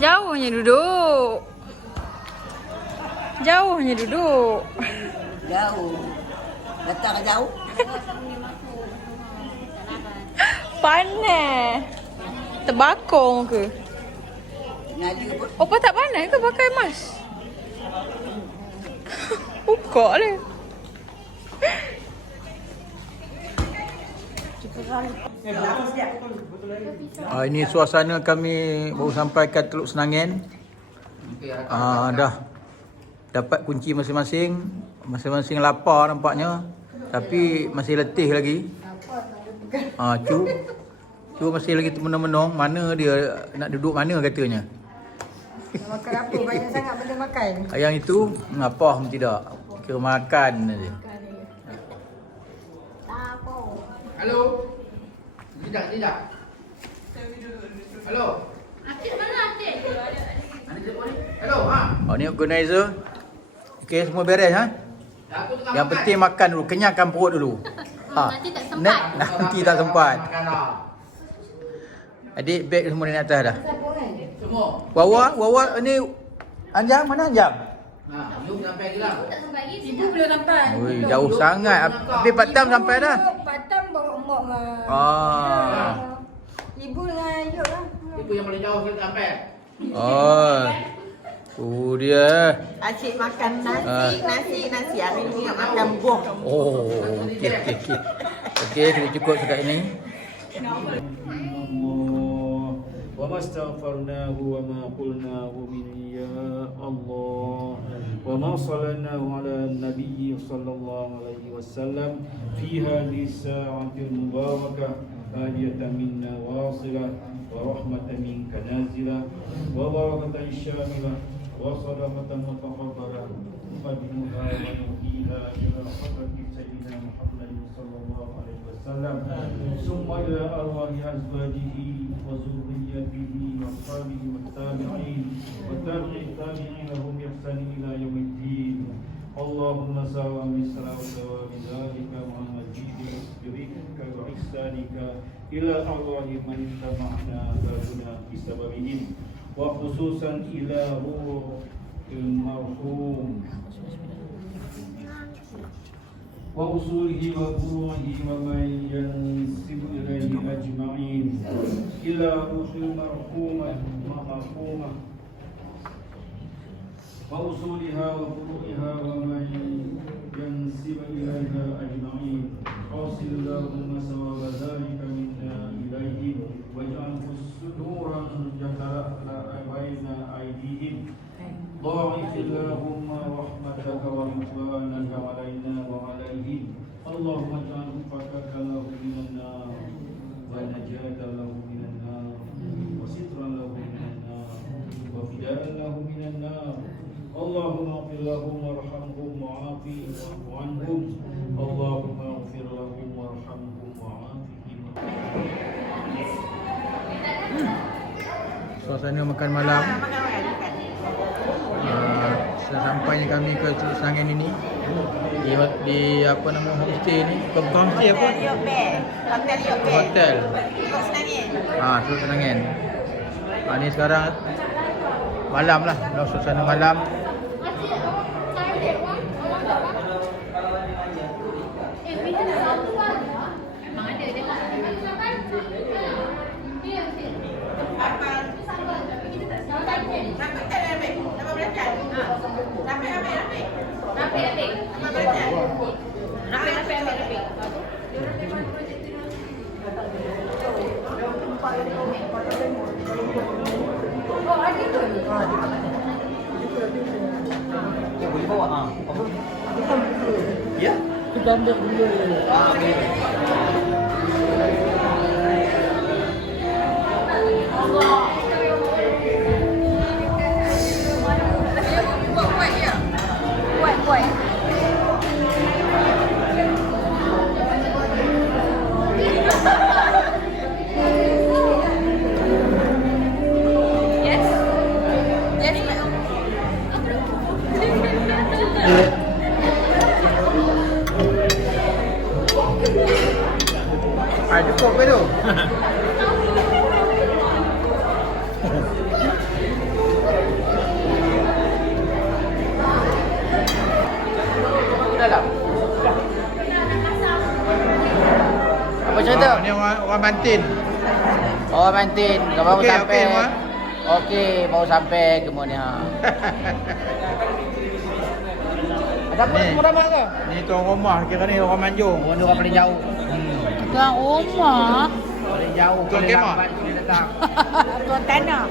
Jauhnya duduk. Jauhnya duduk. Jauh. Datang jauh. Panas. Terbakar ke? Nyala pun. Opa tak panas ke pakai mask? Buka lah. Ini suasana kami baru sampai ke Teluk Senangen. Dah dapat kunci masing-masing. Masing-masing lapar nampaknya. Tapi masih letih lagi. Cu masih lagi termenung-menung. Mana dia nak duduk mana katanya. Makan apa? Banyak sangat benda makan. Yang itu apa pun tidak. Kira makan saja. Halo. Tidak. Halo. Atik mana Atik? Halo, ha. Ni organizer. Okey, semua beres ha? Aku tengah Yang makan. penting makan dulu, kenyangkan perut dulu. Nanti tak sempat. Nanti tak sempat. Makan dah. Adik beg semua di atas dah. Semua. Wawa ni Anjang mana Anjang? You sampai lagi lah. Ibu belum sampai. Oi, jauh sangat. Habis Patam sampai dah. Patam bawa mak mah. Ibu dengan ayuk lah. Itu yang paling jauh kita sampai. Oh. Tu dia. Asyik makan nasi. Hari ni nak makan buah. Oh, okey. Okey, kita cukup dekat ini. وما استغفرناه وما قلناه من يا الله وما صليناه على النبي صلى الله عليه وسلم في هذه الساعة المباركة هادية منا واصلة ورحمة منك نازلة وبركة شاملة وصدقة متقبلة نقدمها ونهديها إلى حضرة سيدنا محمد صلى الله عليه وسلم ثم إلى أرواح أزواجه وذريته وأصحابه والتابعين والتابعين لهم بإحسان إلى يوم الدين اللهم صل مثل وثواب ذلك مع مجيد برزقك وإحسانك إلى أرواح من اجتمعنا بابنا بسببهم وخصوصا إلى روح المرحوم وأصوله وفروعه ومن ينسب إليه أجمعين إلى روح المرحومة وأصولها وفروعها ومن ينسب إليها أجمعين حاصل اللهم ثواب ذلك منا إليهم واجعله صدورا يتلألأ بين أيديهم ضاعف اللهم رحمتك ورضوانك علينا وعليهم اللهم اجعل فتك له من النار ونجاة له من النار وسترا له من النار وفداء له من النار اللهم اغفر لهم وارحمهم وعافهم واعف عنهم اللهم اغفر لهم وارحمهم وعافهم. Suasana makan malam. Sesampainya kami ke Teluk Senangen ini di apa nama homestay ni? Bukan homestay apa? Hotel. Teluk Senangen. Ni sekarang malam lah. Suasana malam. Boleh bawa Ya? Kita ambil dulu. Cukup ke tu? cerita? Ni orang Bantin. Oh, Bantin. Kau baru Okey, sampai. okey, Mak. Okey, baru sampai ke mana? Ada apa Ni. rumah ke? Ni tuan rumah, kira ni orang Manjung. Oh, ni orang paling jauh. Tuan rumah. Paling jauh. Tuan paling Kemak. lambat dia datang. Tuan tanah.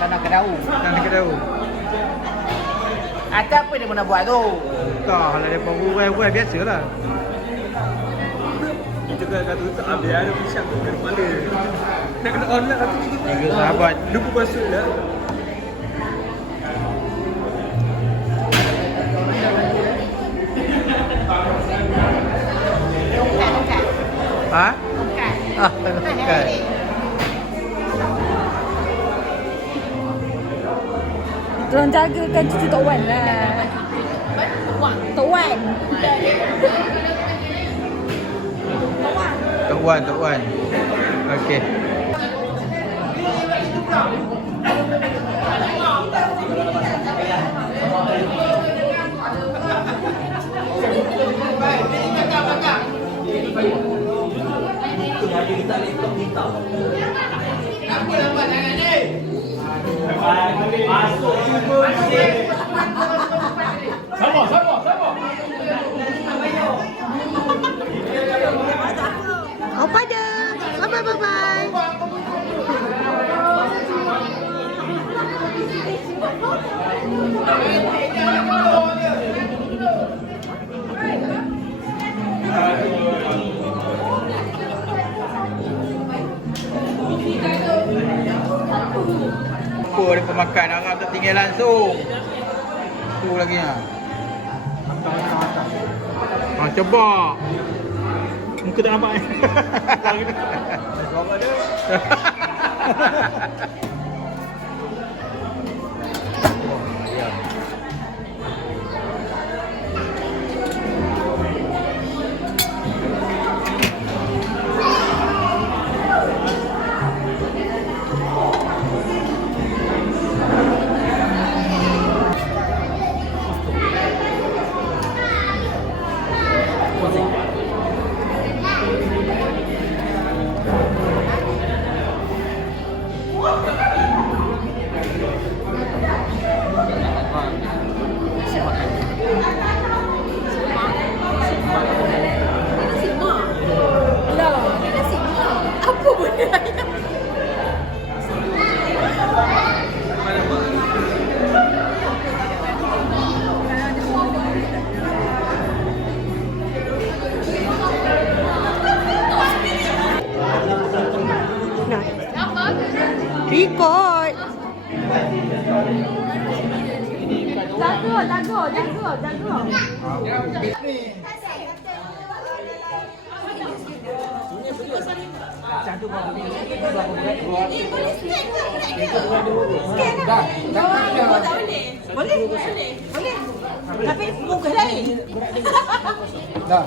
Tanah Kedau. Dan dia tahu. Atas apa dia nak buat tu? Tak, kalau dia buat biasalah. Kita kan kata tak habis ada pisang tu kat kepala. Nak kena on lah kata kita. Jaga sahabat. Lupa password lah. Ha? Ah, bukan. Tolong jagakan cucu Tok Wan lah. Tok Wan. Tok Wan. Okey. Apa dah? Bye. Apa ada pemakan Arab tak tinggal langsung. Tu lagi ah. Ha, coba. Muka tak nampak ni. Record. Boleh. Tapi muka lain. Dah.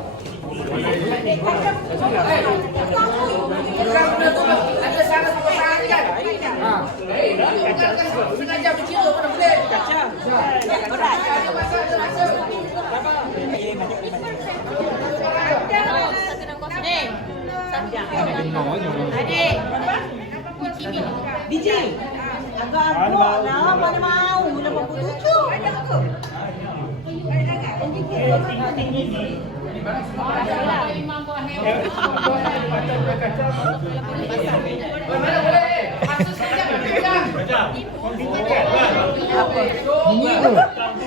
Adik. DJ. Agak-agak lah. Mana mau. 87.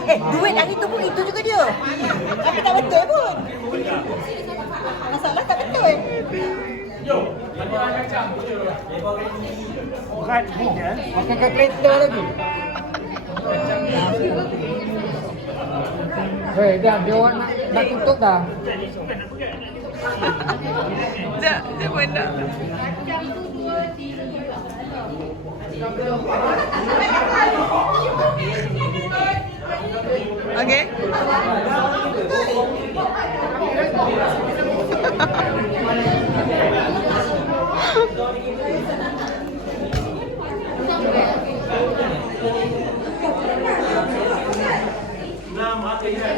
Duit yang itu pun itu juga dia. Tapi tak betul pun. Masalah tak betul. Makan kalkulator lagi. Weh, dah dia orang nak tutup dah. Dia pun nak. Okay. Nah, mati kan.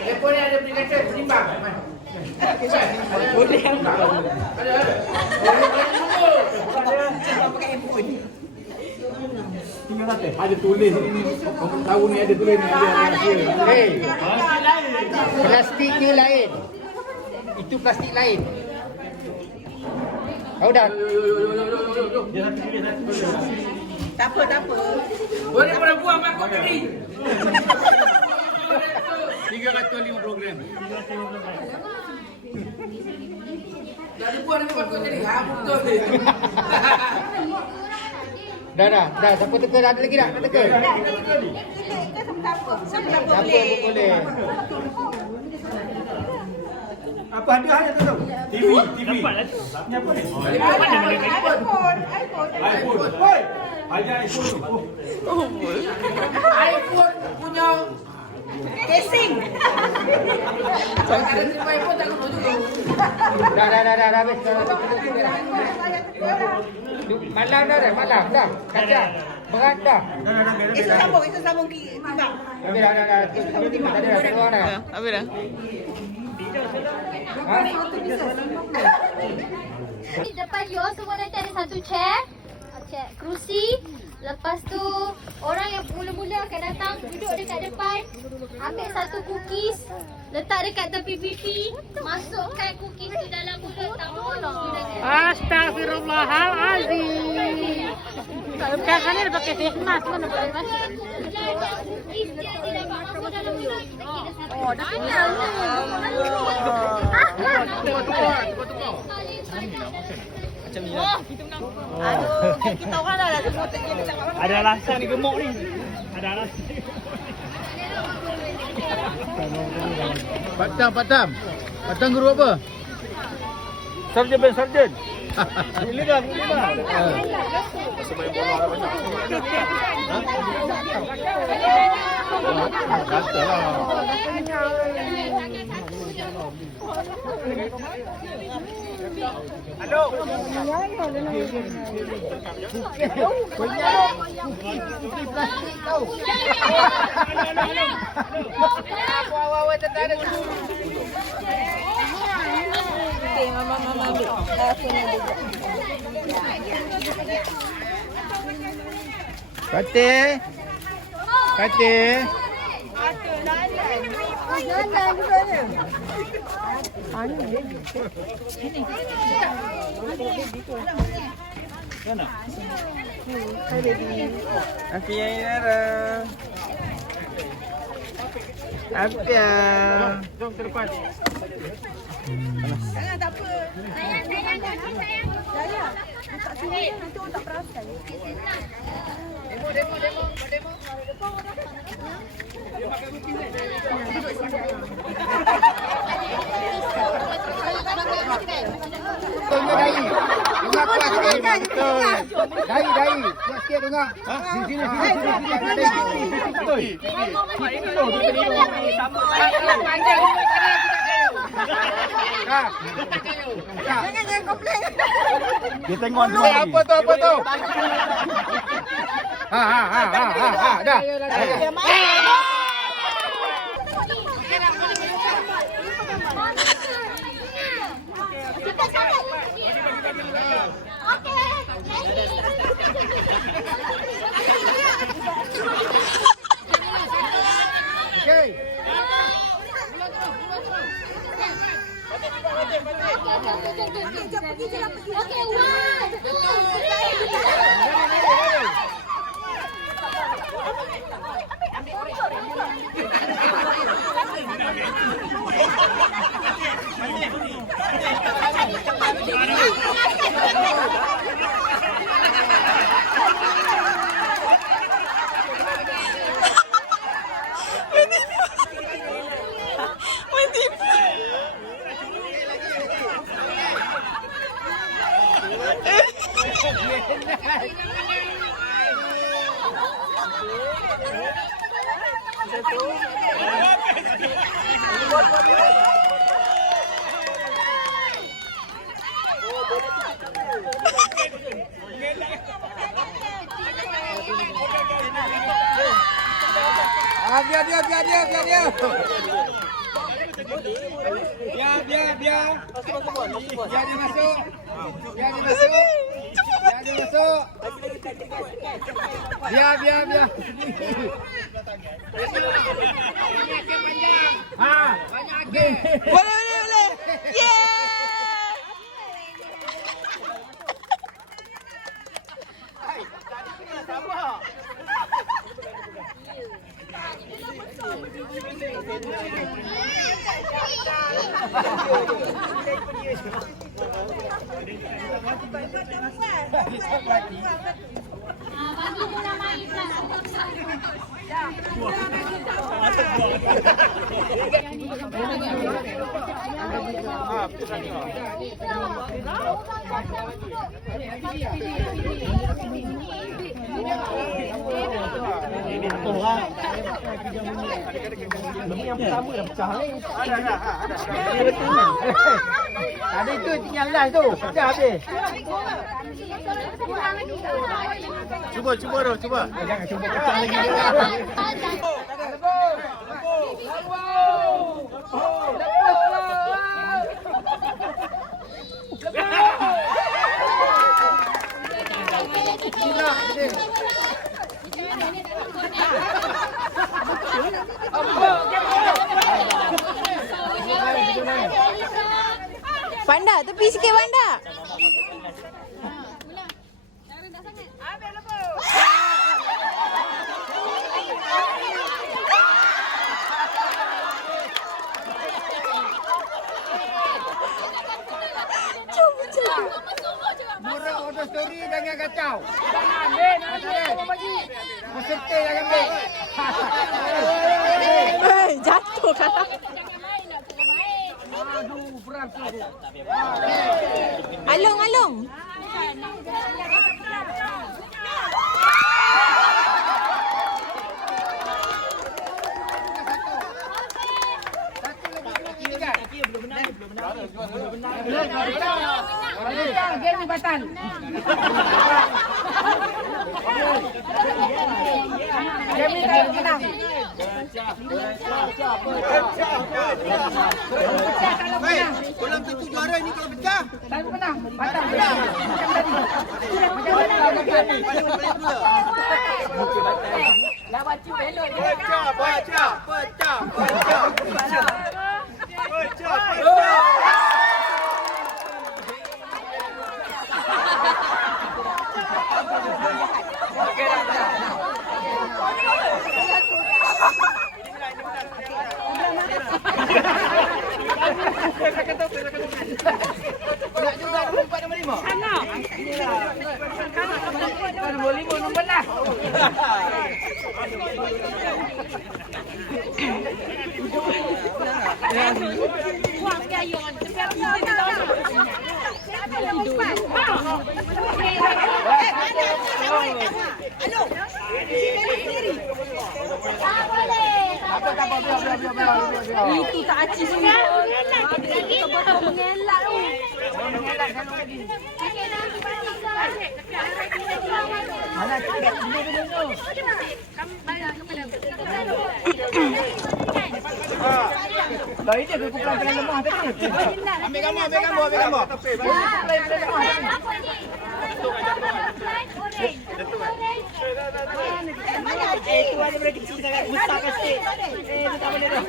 Telefon ni ada aplikasi seimbang. Boleh. Ada tulis ini. Kamu tahu ni ada tulis ni. Hei. Plastik ni lain. Itu plastik lain. Kau dah. Tak apa. Boleh buang makot tadi. 350 gram. Dah buang dengan makot tadi. Ha betul. Dah. Siapa teka? Ada lagi tak? Nak teka? Siapa boleh. Apa hadiah tu? TV. Dapat lah tu. Ni apa ni? iPhone. Hoi. Hadiah iPhone tu. iPhone punya Casing. Kalau ada terima iPhone tak kena juga. Dah habis. Malam dah. Kacang. Berat dah. Itu sambung timbang. Habis dah. Tadi dah keluar dah. Habis dah. Di depan you all semua nanti ada satu chair, kerusi. Lepas tu orang yang mula-mula akan datang duduk dekat depan, ambil satu cookies, letak dekat tepi pipi, masukkan cookies di dalam mulut tamu. Astagfirullahalazim. Sekarang ni pakai face mask mana boleh masuk. Oh, dah kenyang ni. Macam ni lah. Aduh, kita orang dah semua kita cakap apa? Ada alasan ni gemuk ni. Ada alasan. Patang guru apa? Sarjan. Boleh dah. Kata lah. Hello. Okay, mama ambil. Aku ni juga. Kate. Jalan juga ni. Mana ni? Mana? Afia Inara. Afia. Jom ke depan. Jangan tak apa. Sayang. Saya tak sini nanti orang tak perasan. Demo. Dai. Dengar kuat sikit. Dai. Kuat sikit dengar. Sini. Jangan komplain. Dia tengok dulu. Apa tu? Ha. Dah. Kita sangat. Okey. Okey. Okey, 1, 2, 3. Biar dia masuk. Biar dia masuk. Biar. Ha. Boleh. Yeah. Bagi mula main lah. Ada itu tinggal last tu. Dah habis. Cuba. Jangan cuba pecah lagi. Panda, tepi sikit Panda. Murah order story jangan kacau. Jangan ambil. Peserta jangan ambil. Jatuh kata. Aduh, beransur. Alung. Game batal. Game ni tak menang. Belum tentu juara ni kalau pecah. Tak menang. Batal. Lawan tu belok je. Pecah. Nak juga nombor 4 nombor 5. Sana. Nombor 5 nombor lah. Buang sikit air orang. Tepi api kita tahu. Ada lompat. Itu tak aci semua. Kita betul mengelak tu. Mana kita dulu. Dari dia bukan paling lemah tadi. Ambil gambar. Itu ada berapa kecil sangat besar pasti. Itu tak boleh dah.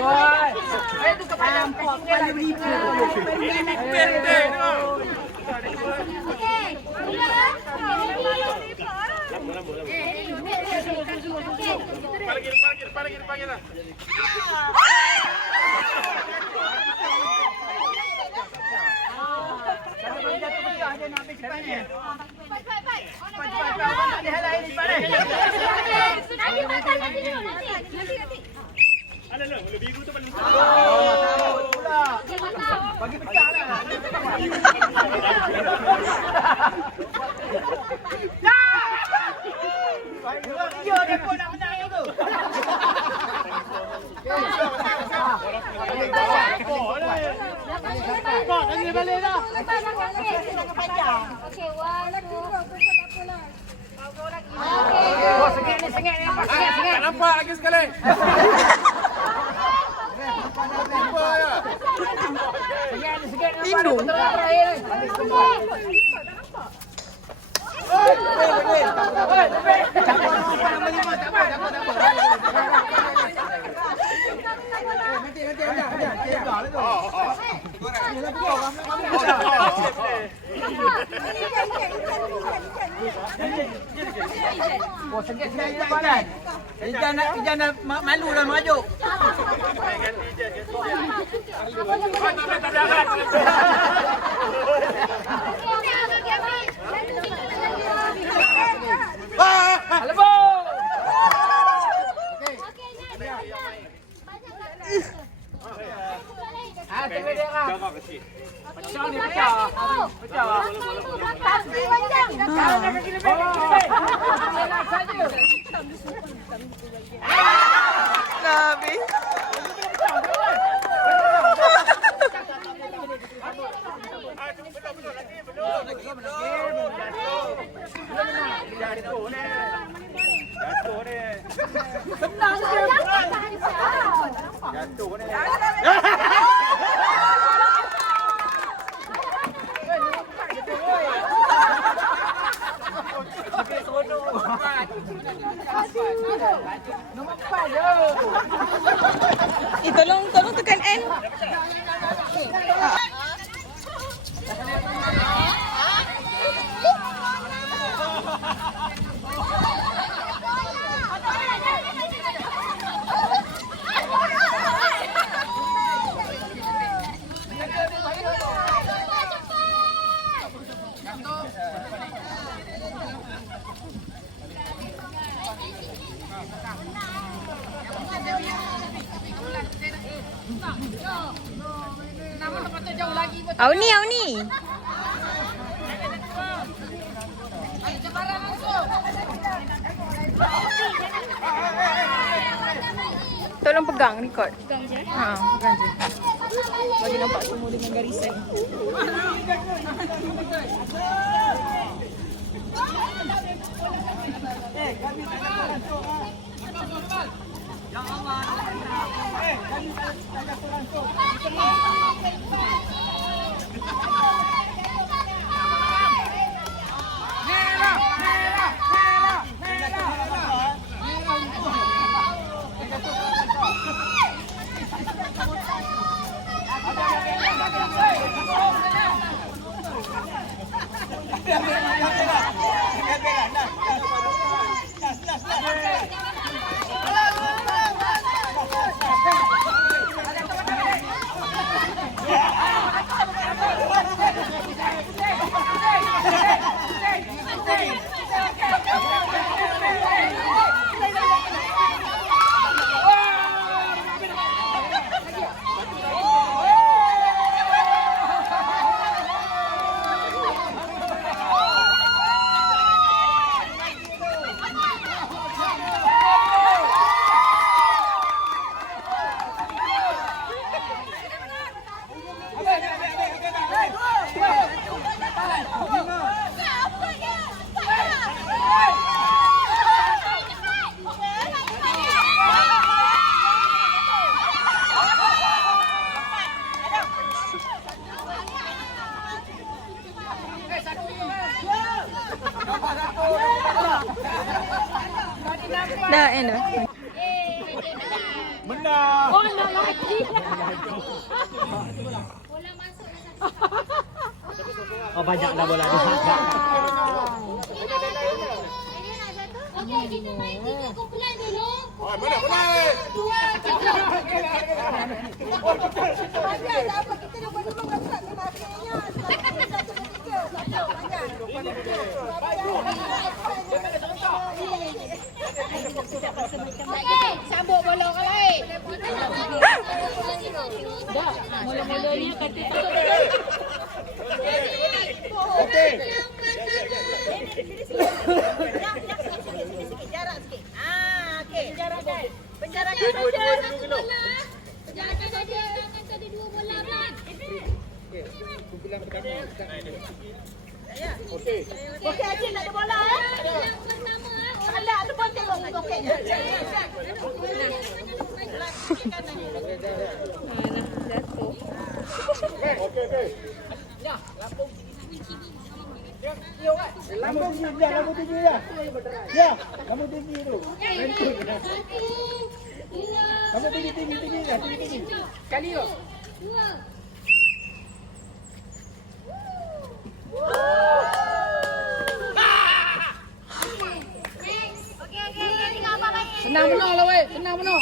Woi. Itu kepada nampak paling ribu. Panggil lah. Ada lah, boleh biru tu paling Bagi pecah lah. Dia pun nak menang tu. Balik dah. Okey, 1, 2. Oh, sengit ni. Tak nampak lagi sekali. Oh, sengit sebenarnya badan. Ijan nak malu dah maju. Nabi. Tolong tekan N. Auni. Tolong pegang record. Pegang je. Pegang je. Bagi nampak semua dengan garisan. Dah end dah. Menang. Oh, nak lagi. Bola masuk dah satu. Oh, banyak dah bola dia. Okey, kita main 3 kumpulan dulu. Oh, mana boleh. 2, 3. Okey, sambut bola orang lain. Dah, mula-mulanya kata tak. Okey. Jarak sikit. Okey. Penjarakan. Penjarakan saja bola. Penjarakan saja, jangan ada 2 bola kan. Okey, Acik nak ada bola Yang pertama Alah, tu pun tengok okey. Lambung tinggi ya. Ya, lambung tinggi tu. Lambung tinggi ya, tinggi. Sekali tu. 2. Senang benar lah weh. Senang benar.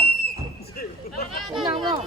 Senang benar.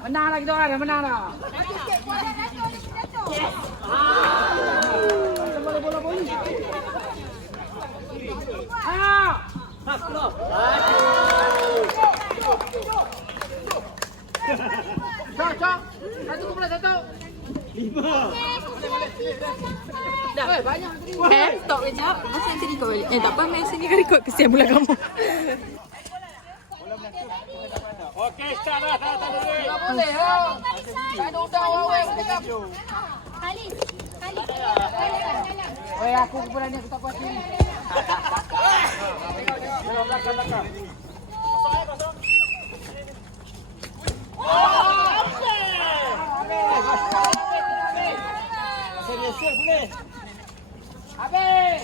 Menang lah kita orang dah menang dah. Bola boli. Cok. Satu kumpulan satu. 5. Dah. Banyak. Stop kejap. Masa nanti record balik. Tak apa, Messi ni kan record. Kesian pula kamu. Okey, start dah. Tak boleh. Tak boleh. Tak ada udang awak cakap. Halis. Weh, aku kumpulan ni aku tak puas diri. Belakang. Biasa boleh. Habis.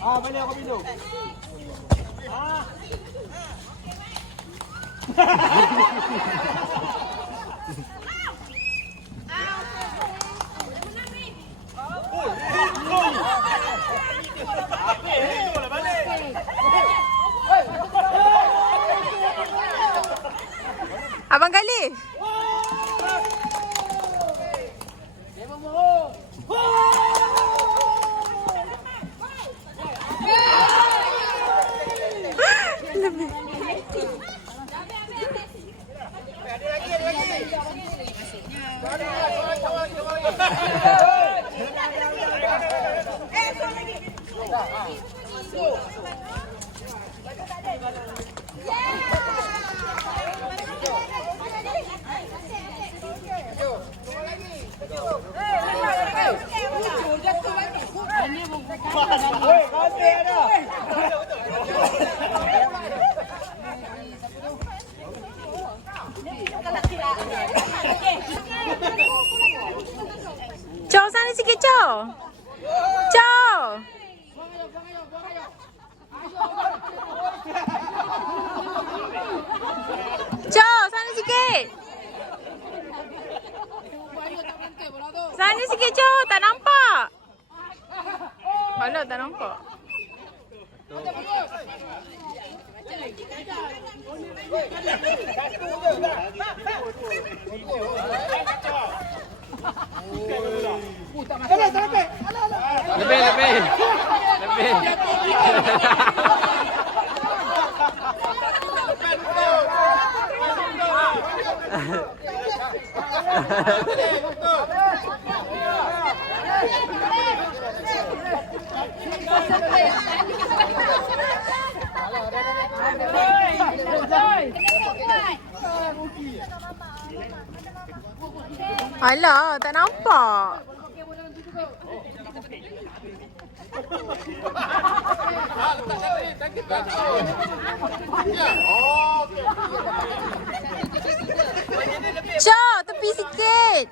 Balik aku minum. Abang Galih. Jom sana sikit, Jom. Jom. Jom sana sikit. Sana sikit, Jom. Tak nampak. Alah, tak nampak. Lebih. Alah, tak nampak. Cok, tepi sikit.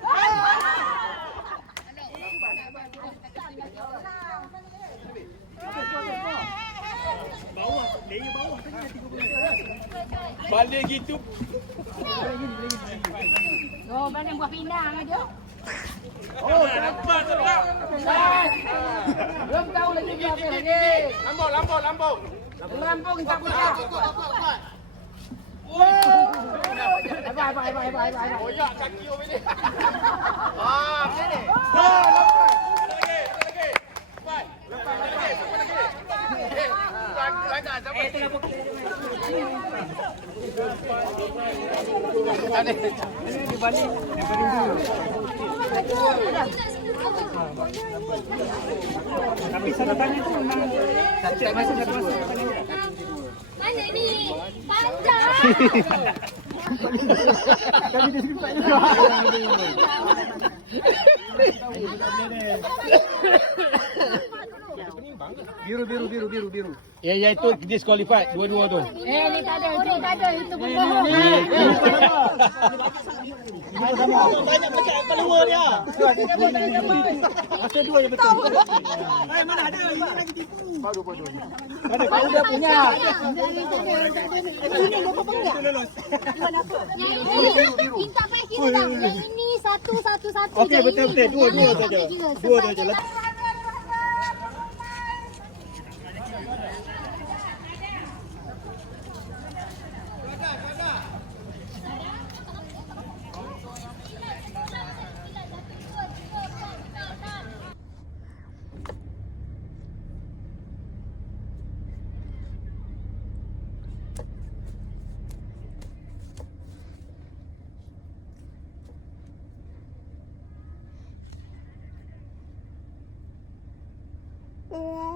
Balik gitu. Oh, mana buah pinang aja. Nampak tak? Belum tahu lagi berapa lagi. Lambung. Lampung tak punya. Bye. Koyak kaki orang ni. Macam ni. Tapi sarapannya tu memang tak masuk. Mana ni? Panjang. Kami di sini tak juga. Biru. Ya itu disqualified dua-dua tu. Ni tak ada, itu tak ada, itu berbohong. Banyak macam follower dia. Masa dua je betul. Mana ada lagi tipu. Padu. Mana kau dah punya. Ini berapa bangga? Yang ini minta pakai kira bang. Yang ini satu. Okey betul. Dua saja. Dua saja. Oh.